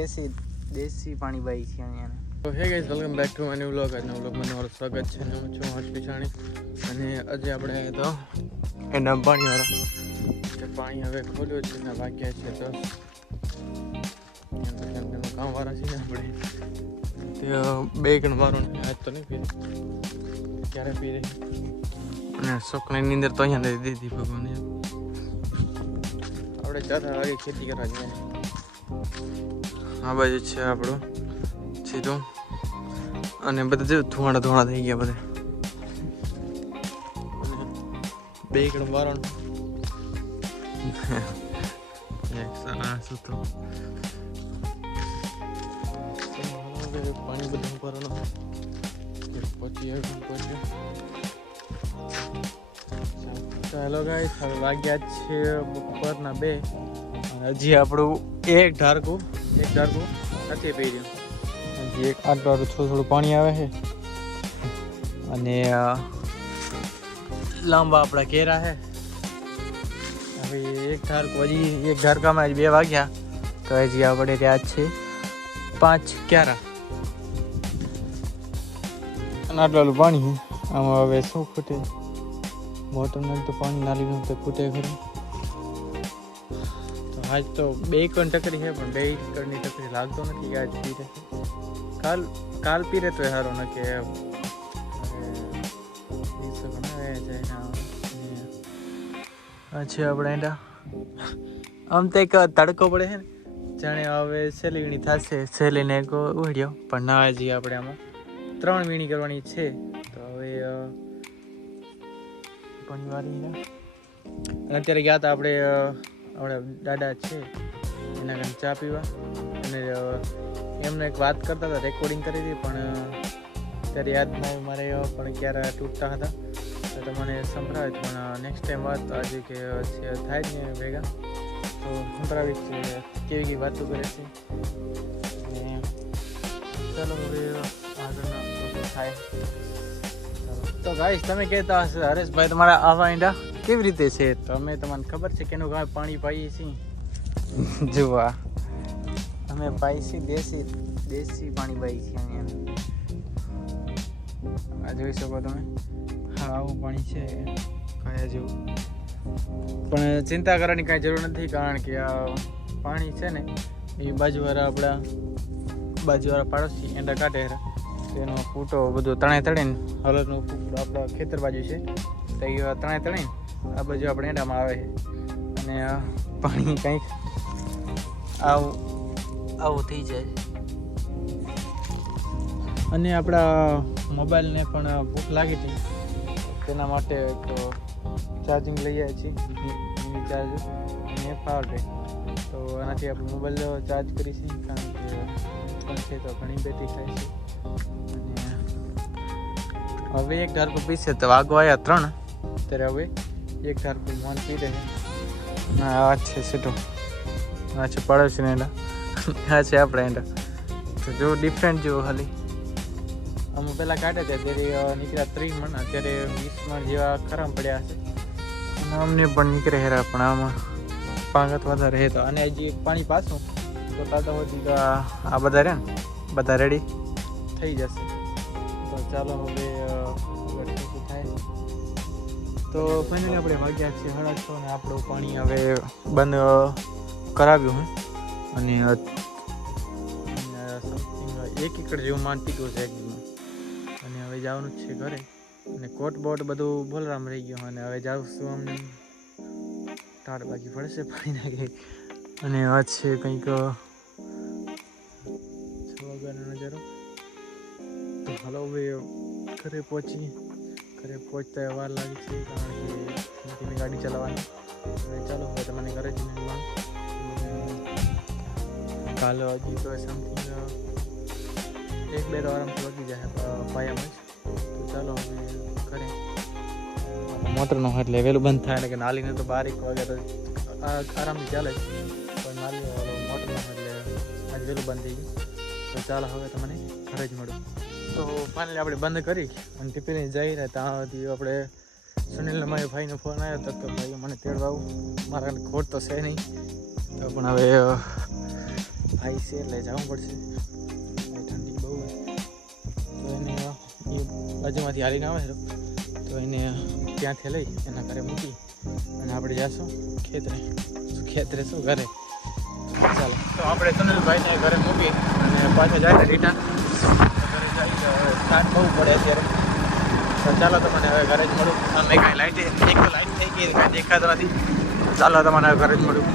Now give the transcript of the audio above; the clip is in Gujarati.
દેશી દેશી પાણી બાઈ છે અહીંયા તો hey guys welcome back to my vlog આજનો વ્લોગમાં તમારું સ્વાગત છે. હું છું હર્ષ પિછાણી. અને આજે આપણે તો એના પાણીવાળો કે પાણી હવે ખોલ્યું છે ને વાગ્યા છે તો કામ વાળા છે ને આપણે. તે બે ગણ મારો આજ તો નહીં પીરે ક્યારે પીરે અને છોકરાની અંદર તો અહીંયા દીધી ભગવાને. આપણે ચાર વાગે ખેતી કરવા જઈએ. આ બાજુ છે આપણું સીધું અને બધા જે ધુવાડા ધુવાડા થઈ ગયા બધા. બે એકડમ વારણ. પાણી બધું ભરવાનું પછી ચાલો ગાઈસ હવે વાગ્યા છે બપોરના બે. હજી આપણું એક ઢારકું. એક ઢારકું નથી પી રહ્યું. હજી એક આટલું આટલું થોડું થોડું પાણી આવે છે. અને લાંબા આપણા કેરા છે. હવે એક ધારક હજી એક ધારકામાં જ બે વાગ્યા. તો હજી આપણે ત્યાં છે પાંચ ક્યારા. અને આટલું આટલું પાણી, આમાં હવે શું ખૂટે? મોટરનું તો પાણી નાલીનું તો ખૂટે ખરું. આજ તો બે કણ ટકરી છે, પણ બે કણની ટકરી લાગતો નથી આજ પીરે કાલ કાલ પીરે તો સારો ન કે છે આપણે એના આમ તો એક તડકો પડે છે ને, જાણે હવે સેલી વીણી થશે સેલીને ઉડ્યો પણ ના હજી આપણે આમાં ત્રણ વીણી કરવાની છે. તો હવે ઘણી વાર અત્યારે ગયા હતા આપણે આપણા દાદા છે, એના કારણે ચા પીવા. અને એમને એક વાત કરતા હતા રેકોર્ડિંગ કરી હતી, પણ ત્યારે યાદ ના આવ્યું મારે પણ ક્યારે તૂટતા હતા. તો તમને સંભળાવે પણ નેક્સ્ટ ટાઈમ વાત આજે કે થાય જ ને ભેગા. તો સંભળાવીશ કેવી કેવી વાતો કરે છે. અને ચાલો હવે આગળના થાય. તો ગાઈશ તમે કહેતા હશે, હરેશભાઈ તમારા આવા ઈંડા. કેવી રીતે છે? તો અમે તમને ખબર છે કેનું ગાય પાણી પાઈએ છીએ. જોવા. અમે પાઈ છીએ દેશી દેશી પાણી પાઈ છીએ અહીંયા આ જોઈ શકો તમે? હા આવું પાણી છે. કયા જેવું પણ ચિંતા કરવાની કાંઈ જરૂર નથી કારણ કે આ પાણી છે ને એ બાજુવાળા આપણા બાજુવાળા પાડોશી એંડા કાઢે તેનો ફૂટો બધો તણાઈ તળીને હળદનું ફૂટો આપણા ખેતર બાજુ છે. તો એ તણાઈ તળીને આ બાજુ આપણે એંડામાં આવે છે. અને પાણી કંઈક આવું આવું થઈ જાય. અને આપણા મોબાઈલને પણ ભૂખ લાગી હતી. તેના માટે એક ચાર્જિંગ લઈ આવ્યા છીએ. ચાર્જ અને પાવર બેંક તો આનાથી આપણે મોબાઈલ ચાર્જ કરીશું કારણ કે પણ છે તો ઘણી બેટરી થાય છે. હવે એક ધારકો છે તો વાગો આવ્યા ત્રણ. ત્યારે હવે એક ધારકો મન પી રહે. ના આ છે સીધો. આ છે પડોશી એના. આ છે આપણે એંડા તો જો ડિફરન્ટ જેવો ખાલી અમે પહેલાં કાઢ્યા હતા ત્યારે નીકળ્યા ત્રીસ મણ અત્યારે વીસ મણ જેવા ખરામ પડ્યા છે અમને પણ નીકળે હેરા પણ આમાં પાંગત વધારે હે તો. અને હજી પાણી પાછું. તો તાતા હોતી તો આ બધા રહે ને? બધા રેડી થઈ જશે. તો ચાલો હવે થાય. તો ફાઇનલી આપણે વાગ્યા છે સાડા છ ને આપણું પાણી હવે બંધ કરાવ્યું હું. અને સમથિંગ એક એકડ જેવું માનતી ગયું છે એક અને હવે જવાનું જ છે ઘરે. અને કોટ બોટ બધું બોલરામ રહી ગયું અને હવે જાઉં અમને. ટાળ બાકી પડશે પાણી નાખે. અને આ છે કંઈક છ વાગ્યાનો નજારો. તો હાલો હવે ઘરે પહોંચી ઘરે પહોંચતા વાર લાગે છે કારણ કે ધીમે ગાડી ચલાવવાની. હવે ચાલો, હવે તમને ઘરે જઈને મળવાનું કાલે હજી તો સમથિંગ એક બે તો આરામથી જાય પાયામાં જ. તો ચાલો હવે ઘરે. મોટરનો એટલે વહેલું બંધ થાય એટલે કે નાલીને તો બાર એક વાગે તો આરામથી ચાલે છે પણ નાલી મોટર મોટરનો એટલે આજે વહેલું બંધ થઈ ગયું. તો ચાલો, હવે તમને ઘરે જ મળું. તો ફાઇનલી આપણે બંધ કરી અને ટિફિને જઈ રહ્યા ત્યાં સુધી આપણે સુનિલને મારી ભાઈનો ફોન આવ્યો હતો તો ભાઈ મને તેડવા આવું. મારા ખોટ તો છે નહીં. તો પણ હવે ભાઈ છે એટલે જવું પડશે. ઠંડી બહુ તો એને બાજુમાંથી હાલીને આવે છે. તો એને ત્યાંથી લઈ એના ઘરે મૂકી અને આપણે જાશું ખેતરે. ખેતરે શું ઘરે? ચાલો. તો આપણે સુનિલભાઈને ઘરે મૂકી અને પાછા જાય રિટર્ન. તો બહુ પડે અત્યારે. ચાલો તમને હવે ઘરે જ મળું. તમને કાંઈ લાઈટ એક તો લાઈટ થઈ ગઈ, કાંઈ દેખાતો નથી. ચાલો તમને હવે ઘરે જ મળું.